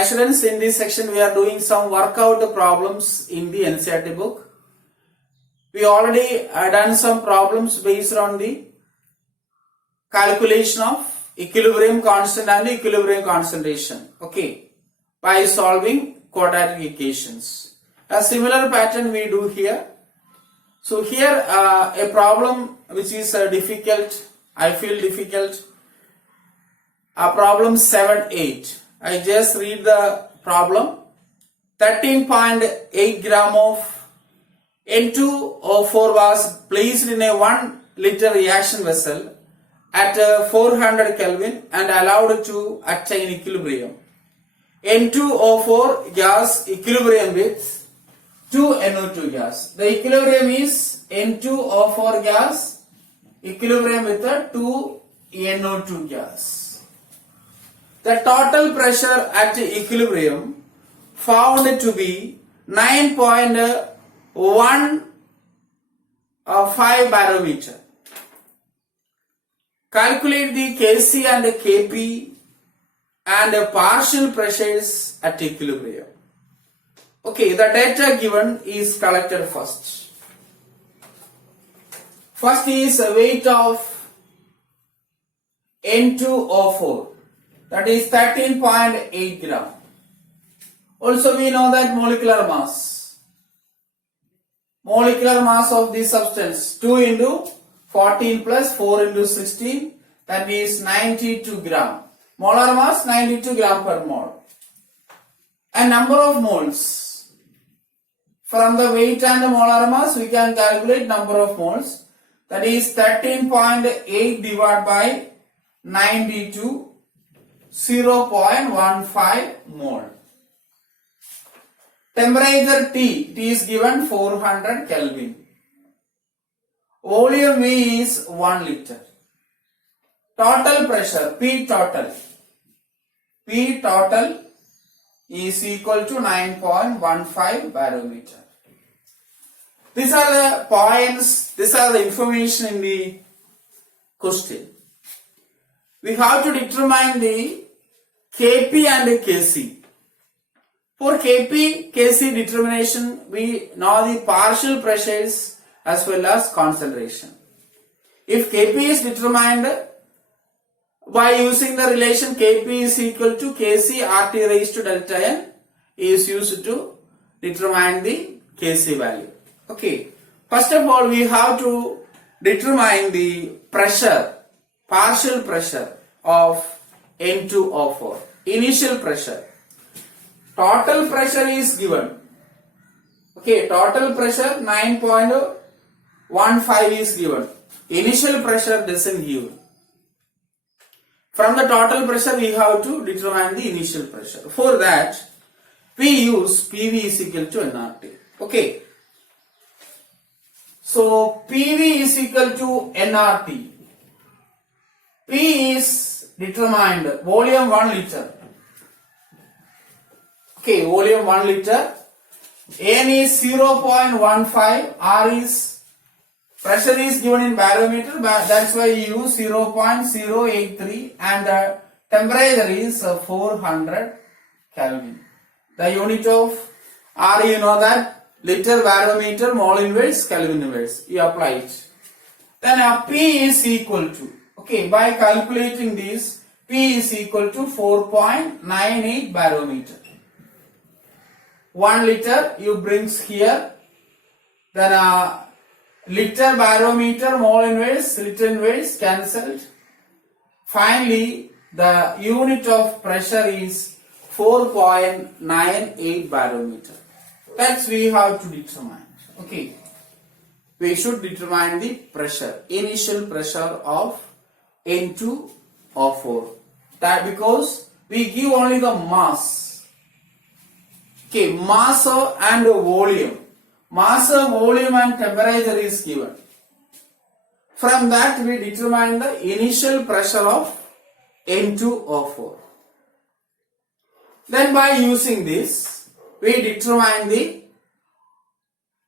Students, in this section we are doing some workout problems in the NCERT book. We already done some problems based on the calculation of equilibrium constant and equilibrium concentration. Okay, by solving quadratic equations. A similar pattern we do here. So here a problem which is difficult, I feel difficult. Problem 7-8. I just read the problem. 13.8 gram of N2O4 was placed in a 1 liter reaction vessel at 400 Kelvin and allowed to attain equilibrium. N2O4 gas equilibrium with 2NO2 gas. The equilibrium is N2O4 gas equilibrium with a 2NO2 gas. The total pressure at equilibrium found to be 9.15 barometer. Calculate the Kc and Kp and partial pressures at equilibrium. Okay, the data given is collected first. First is weight of N2O4. That is 13.8 gram. Also we know that molecular mass. Molecular mass of this substance 2 into 14 plus 4 into 16, that is 92 gram. Molar mass 92 gram per mole. And number of moles. From the weight and the molar mass we can calculate number of moles. That is 13.8 divided by 92. 0.15 mole. Temperature T is given 400 Kelvin. Volume V is 1 liter. Total pressure P total is equal to 9.15 barometer. These are the points, these are the information in the question. We have to determine the Kp and Kc. For Kp, Kc determination, we know the partial pressures as well as concentration. If Kp is determined by using the relation Kp is equal to Kc RT raised to delta n, is used to determine the Kc value. Okay. First of all, we have to determine the pressure, partial pressure of N2O4. Initial pressure. Total pressure is given. Okay, total pressure 9.15 is given. Initial pressure doesn't give. From the total pressure we have to determine the initial pressure. For that we use PV is equal to nRT. Okay. So PV is equal to nRT. P is determined volume 1 liter. Okay, volume 1 liter. N is 0.15. R is pressure is given in barometer, but that's why you use 0.083, and the temperature is 400 Kelvin. The unit of R, you know that, liter, barometer, mole inverse, Kelvin inverse. You apply it. Then P is equal to, okay, by calculating this, P is equal to 4.98 barometer. 1 liter you brings here, then liter, barometer, mole inverse, liter inverse cancelled. Finally, the unit of pressure is 4.98 barometer. That's we have to determine. Okay, we should determine the pressure, initial pressure of N2O4. That because we give only the mass. Okay, mass and volume. Mass, volume and temperature is given. From that we determine the initial pressure of N2O4. Then by using this we determine the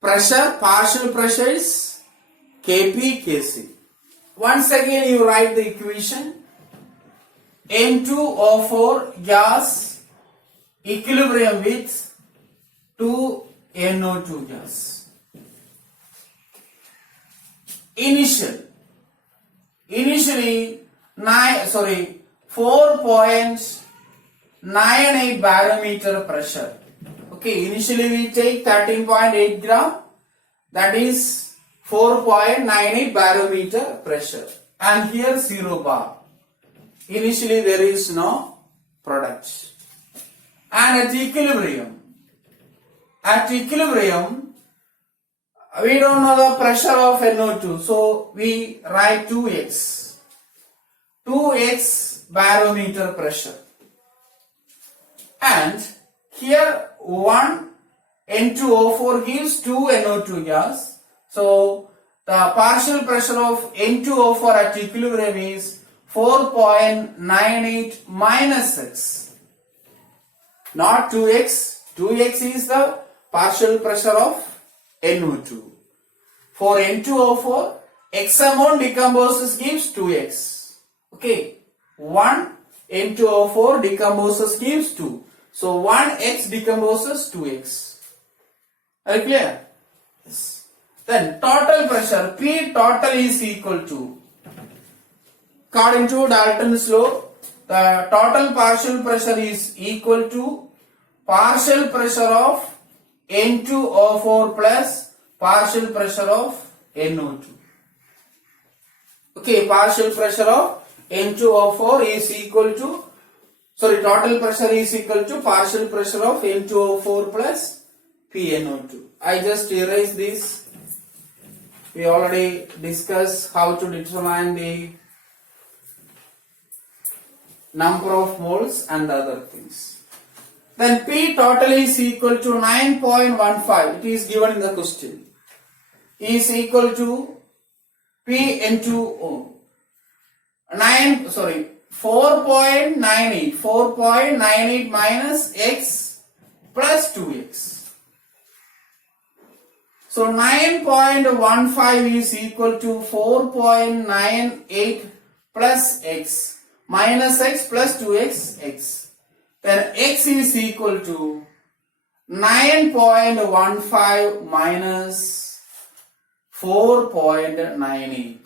pressure, partial pressures Kp, Kc. Once again you write the equation N2O4 gas equilibrium with 2 NO2 gas. Initially 4.98 barometer pressure. Okay, initially we take 13.8 gram, that is 4.98 barometer pressure, and here 0 bar. Initially there is no product. And at equilibrium, we don't know the pressure of NO2, so we write 2x barometer pressure. And here 1 N2O4 gives 2 NO2 gas. So the partial pressure of N2O4 at equilibrium is 4.98 minus x. Not 2x. 2x is the partial pressure of NO2. For N2O4, x amount decomposes gives 2x. Okay. 1 N2O4 decomposes gives 2. So 1x decomposes 2x. Are you clear? Yes. Then total pressure, P total is equal to, according to Dalton's law, the total partial pressure is equal to partial pressure of N2O4 plus partial pressure of NO2. Okay, partial pressure of N2O4 is equal to, total pressure is equal to partial pressure of N2O4 plus PNO2. I just erase this. We already discussed how to determine the number of moles and other things. Then P total is equal to 9.15. It is given in the question. Is equal to PN2O. 4.98 minus x plus 2x. So 9.15 is equal to 4.98 plus x minus x plus 2x x. Then x is equal to 9.15 minus 4.98.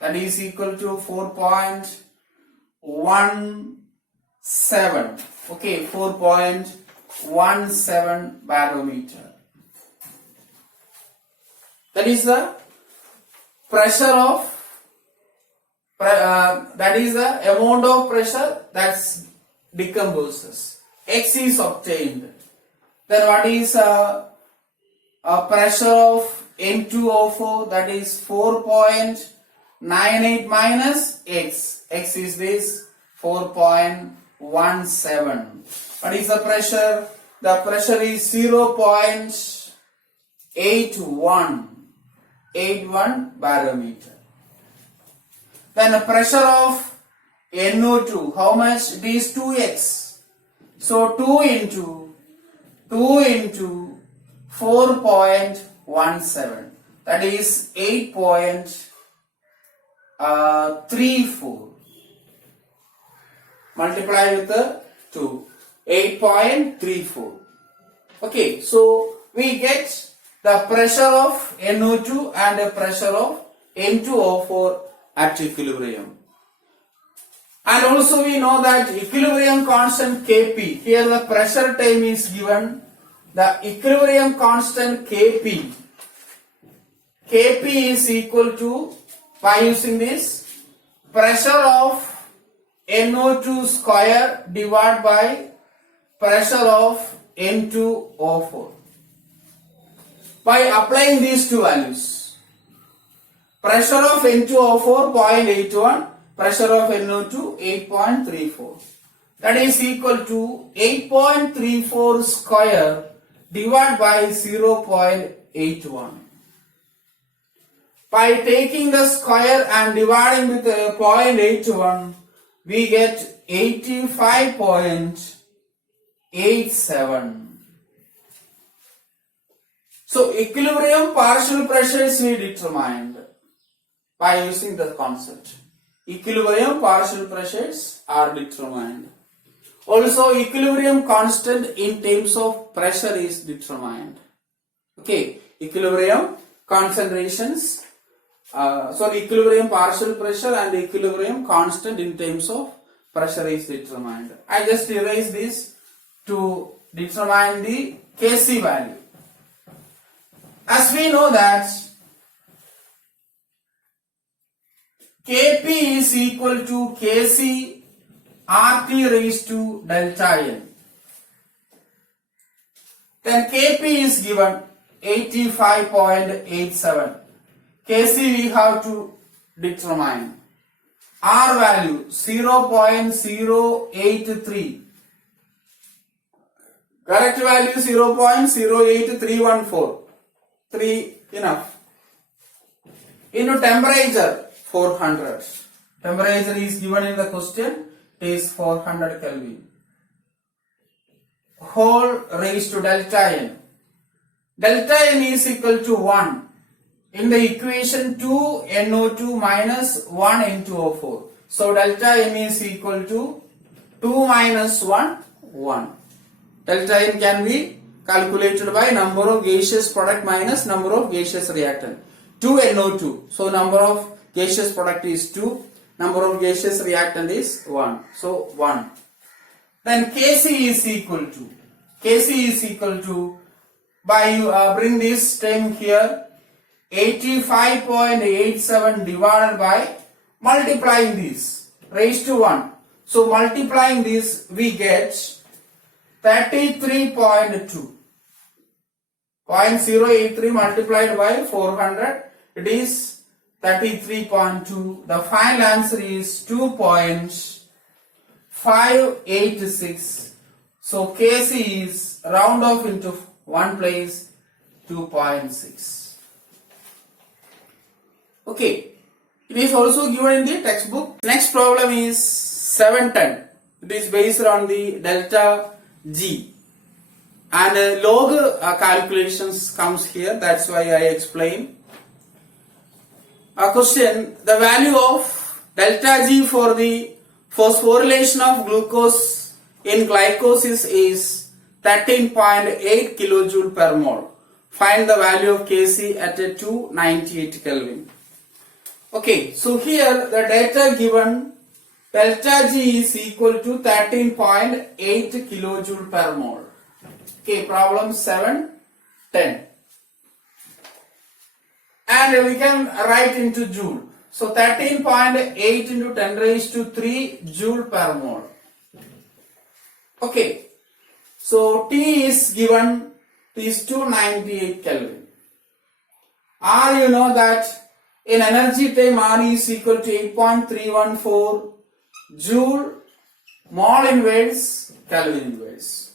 That is equal to 4.17. Okay, 4.17 barometer. That is the pressure of, that is the amount of pressure that decomposes. X is obtained. Then what is a pressure of N2O4? That is 4.98 minus x. X is this 4.17. What is the pressure? The pressure is 0.81 barometer. Then the pressure of NO2, how much? It is 2x. So 2 into 4.17. That is 8.34. Multiply with the 2. 8.34. Okay, so we get the pressure of NO2 and the pressure of N2O4 at equilibrium. And also we know that equilibrium constant Kp, here the pressure term is given, the equilibrium constant Kp is equal to, by using this, pressure of NO2 square divided by pressure of N2O4. By applying these two values, pressure of N2O4 0.81, pressure of NO2 8.34. That is equal to 8.34 square divided by 0.81. By taking the square and dividing with 0.81, we get 85.87. So equilibrium partial pressures we determined by using the concept. Equilibrium partial pressures are determined. Also, equilibrium constant in terms of pressure is determined. Okay, equilibrium concentrations, equilibrium partial pressure and equilibrium constant in terms of pressure is determined. I just erase this to determine the Kc value. As we know that Kp is equal to Kc RT raised to delta N. Then Kp is given 85.87. Kc we have to determine. R value 0.083. Correct value 0.08314. 3 enough. Into temperature 400. Temperature is given in the question. Is 400 Kelvin. Whole raised to delta N. Delta N is equal to 1. In the equation 2 NO2 minus 1 N2O4. So delta N is equal to 2 minus 1, 1. Delta N can be calculated by number of gaseous product minus number of gaseous reactant. 2 NO2. So number of gaseous product is 2. Number of gaseous reactant is 1. So 1. Then Kc is equal to, by bring this term here, 85.87 divided by multiplying this raised to 1. So multiplying this we get 33.2. 0.083 multiplied by 400, it is 33.2. The final answer is 2.586. So Kc is round off into one place 2.6. Okay. It is also given in the textbook. Next problem is 710. It is based on the delta G. And log calculations comes here. That's why I explain. A question, the value of delta G for the phosphorylation of glucose in glycosis is 13.8 kilojoule per mole. Find the value of Kc at a 298 Kelvin. Okay, so here the data given, delta G is equal to 13.8 kilojoule per mole. Okay, problem 710. And we can write into joule. So 13.8 into 10 raised to 3 joule per mole. Okay. So T is given, is 298 Kelvin. R, you know that in energy term R is equal to 8.314 joule mole inverse Kelvin inverse.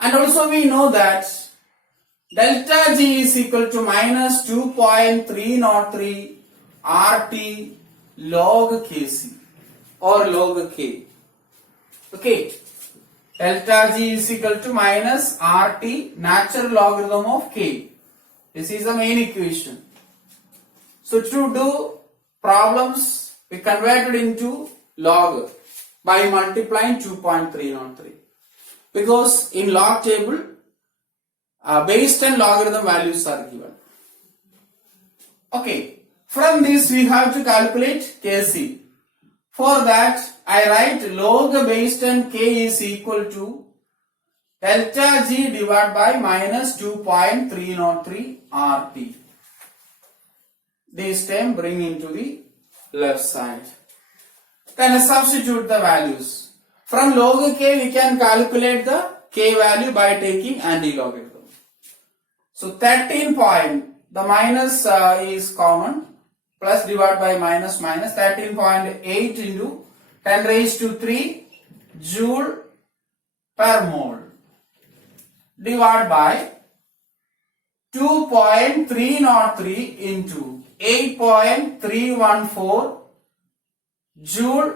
And also we know that delta G is equal to minus 2.303 RT log Kc or log K. Okay. Delta G is equal to minus RT natural logarithm of K. This is the main equation. So to do problems, we converted into log by multiplying 2.303. Because in log table, base 10 logarithm values are given. Okay, from this we have to calculate Kc. For that, I write log base 10 K is equal to delta G divided by minus 2.303 RT. This term bring into the left side. Then substitute the values. From log K we can calculate the K value by taking anti-logarithm. So 13 point, the minus is common, plus divided by minus, 13.8 into 10 raised to 3 joule per mole divided by 2.303 into 8.314 joule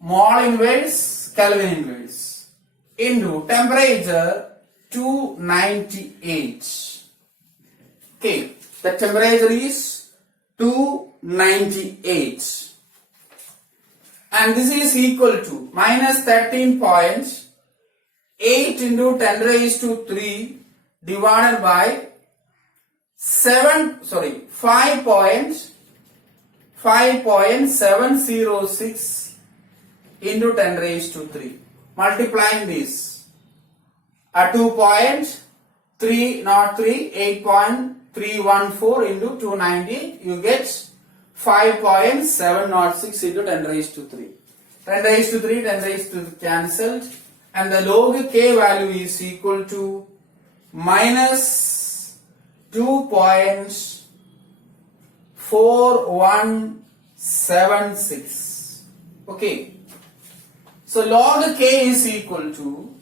mole inverse Kelvin inverse into temperature 298. Okay, the temperature is 298. and this is equal to minus 13.8 into 10 raised to 3 divided by 5.706 into 10 raised to 3. Multiplying this, 2.303, 8.314 into 290, you get 5.706 into 10 raised to 3. 10 raised to 3, 10 raised to 3 cancelled, and the log k value is equal to minus 2.4176. Okay. So log k is equal to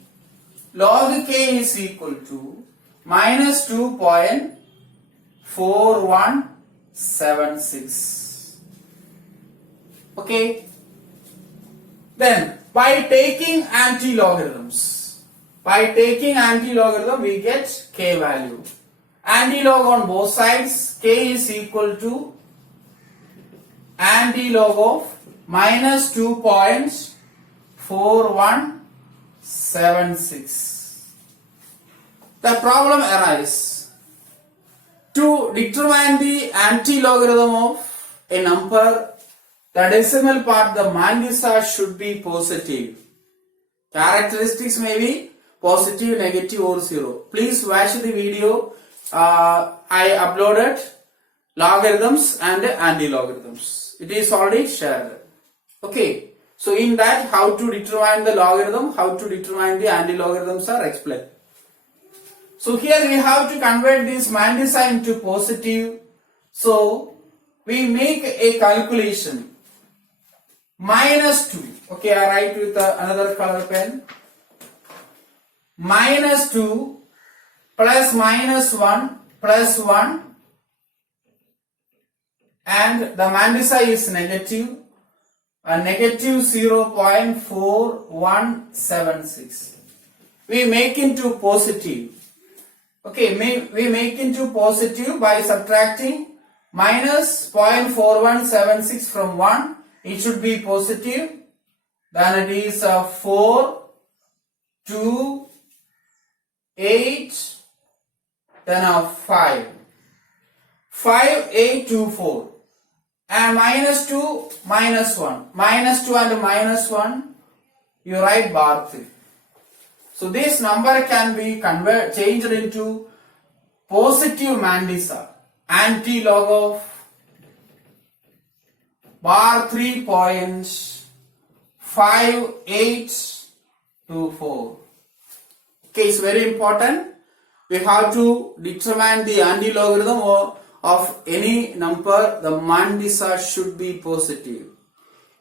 minus 2.4176. Okay. Then by taking anti-logarithms, we get k value. Anti-log on both sides, k is equal to anti-log of minus 2.4176. The problem arises. To determine the anti-logarithm of a number, the decimal part, the mandisa should be positive. Characteristics may be positive, negative or 0. Please watch the video. I uploaded logarithms and anti-logarithms. It is already shared. Okay. So in that, how to determine the logarithm, how to determine the anti-logarithms are explained. So here we have to convert this mandisa into positive. So we make a calculation. Minus 2. Okay, I write with another color pen. Minus 2 plus minus 1 plus 1, and the mandisa is negative. Negative 0.4176. We make into positive. Okay, we make into positive by subtracting minus 0.4176 from 1. It should be positive. Then it is 4, 2, 8, then 5. 5, 8, 2, 4. And minus 2, minus 1. Minus 2 and minus 1, you write bar 3. So this number can be changed into positive mandisa, anti-log of bar 3.5824. Okay, it's very important. We have to determine the anti-logarithm of any number. The mandisa should be positive.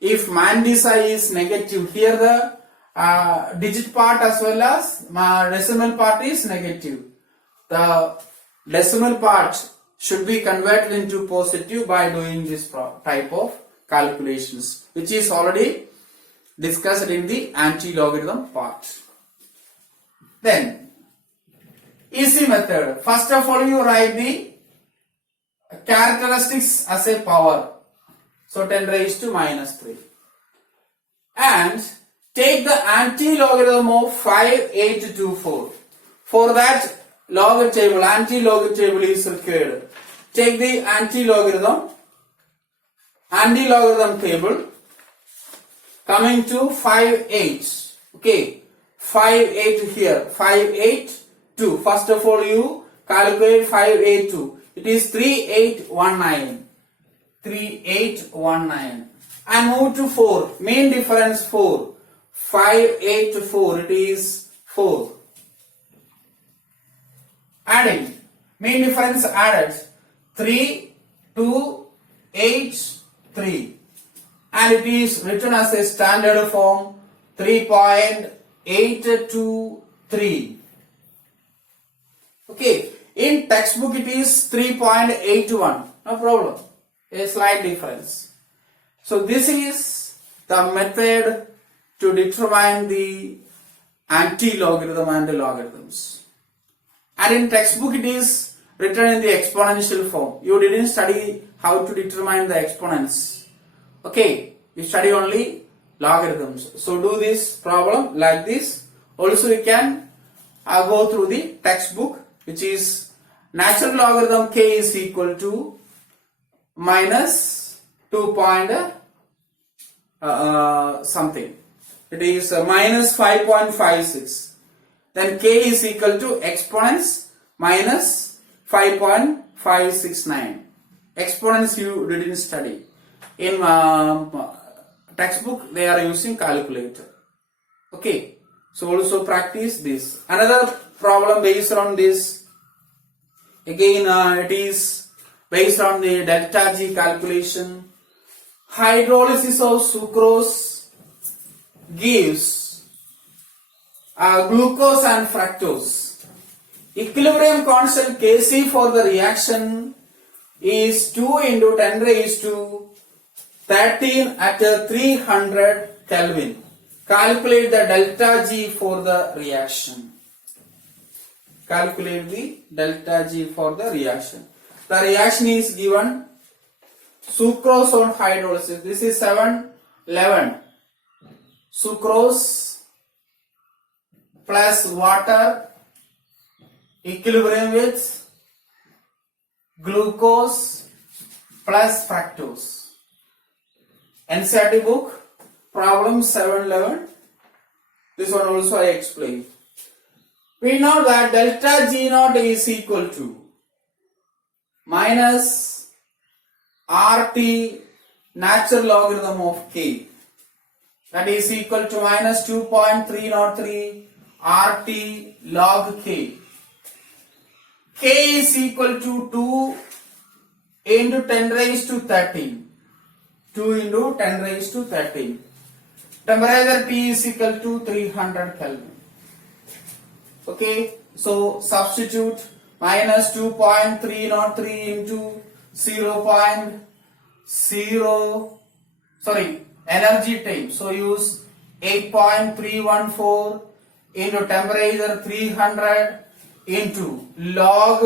If mandisa is negative, here the digit part as well as decimal part is negative. The decimal part should be converted into positive by doing this type of calculations, which is already discussed in the anti-logarithm part. Then, easy method. First of all, you write the characteristics as a power. So 10 raised to minus 3. And take the anti-logarithm of 5824. For that, anti-log table is required. Take the anti-logarithm table coming to 58. Okay, 58 here, 582. First of all, you calculate 582. It is 3819. 3819. And move to 4. Mean difference 4. 584. It is 4. Adding. Mean difference added. 3, 2, 8, 3. And it is written as a standard form 3.823. Okay. In textbook it is 3.81. No problem. A slight difference. So this is the method to determine the anti-logarithm and the logarithms. And in textbook it is written in the exponential form. You didn't study how to determine the exponents. Okay, you study only logarithms. So do this problem like this. Also we can go through the textbook, which is natural logarithm k is equal to minus 2 point something. It is minus 5.56. Then k is equal to exponents minus 5.569. Exponents you didn't study. In textbook they are using calculator. Okay. So also practice this. Another problem based on this. Again it is based on the delta G calculation. Hydrolysis of sucrose gives glucose and fructose. Equilibrium constant Kc for the reaction is 2 into 10 raised to 13 at 300 Kelvin. Calculate the delta G for the reaction. Calculate the delta G for the reaction. The reaction is given sucrose on hydrolysis. This is 711. Sucrose plus water equilibrium with glucose plus fructose. NCERT book problem 711. This one also I explained. We know that delta G naught is equal to minus RT natural logarithm of K. That is equal to minus 2.303 RT log K. K is equal to 2 into 10 raised to 13. 2 into 10 raised to 13. Temperature T is equal to 300 Kelvin. Okay, so substitute minus 2.303 into 0.0, energy time. So use 8.314 into temperature 300 into log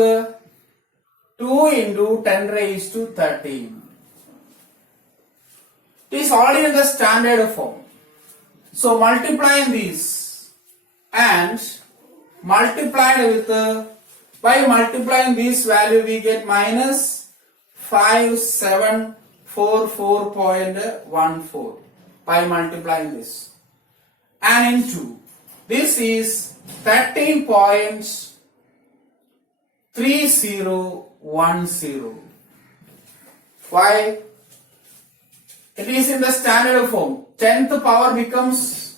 2 into 10 raised to 13. It is already in the standard form. So multiplying this and multiplied with by multiplying this value we get minus 5744.14 by multiplying this, and into this is 13.3010. Why? It is in the standard form. 10th power becomes,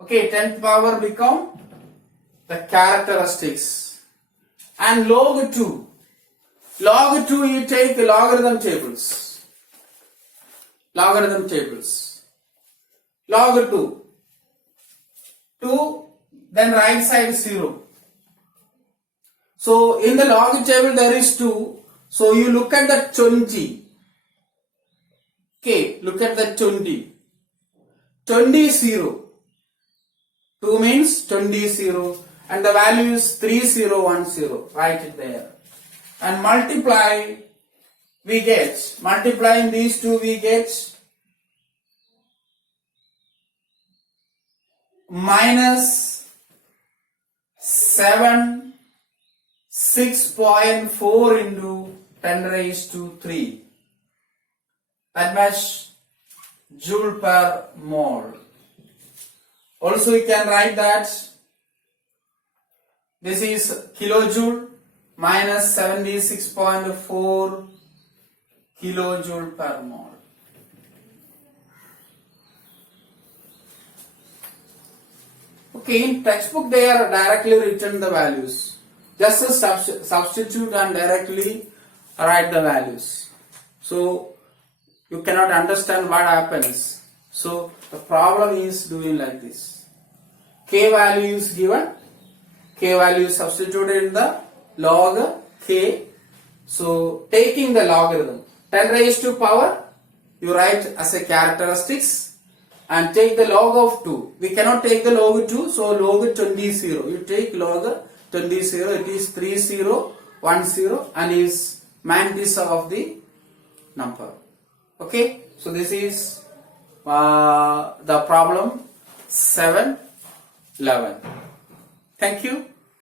okay, 10th power become the characteristics, and log 2. Log 2 you take the logarithm tables. Logarithm tables. Log 2. 2, then right side 0. So in the log table there is 2. So you look at the 20. Okay, look at the 20. 20 0. 2 means 20 0. And the value is 3010. Write it there. And multiply, we get, multiplying these two we get minus 6.4 into 10 raised to 3. That much joule per mole. Also we can write that this is kilojoule minus 76.4 kilojoule per mole. Okay, in textbook they are directly written the values. Just a substitute and directly write the values. So you cannot understand what happens. So the problem is doing like this. K value is given. K value is substituted in the log K. So taking the logarithm 10 raised to power you write as a characteristics and take the log of 2. We cannot take the log 2, so log 20 0. You take log 20 0, it is 3010 and is magnitude of the number. Okay, so this is the problem 7, 11. Thank you.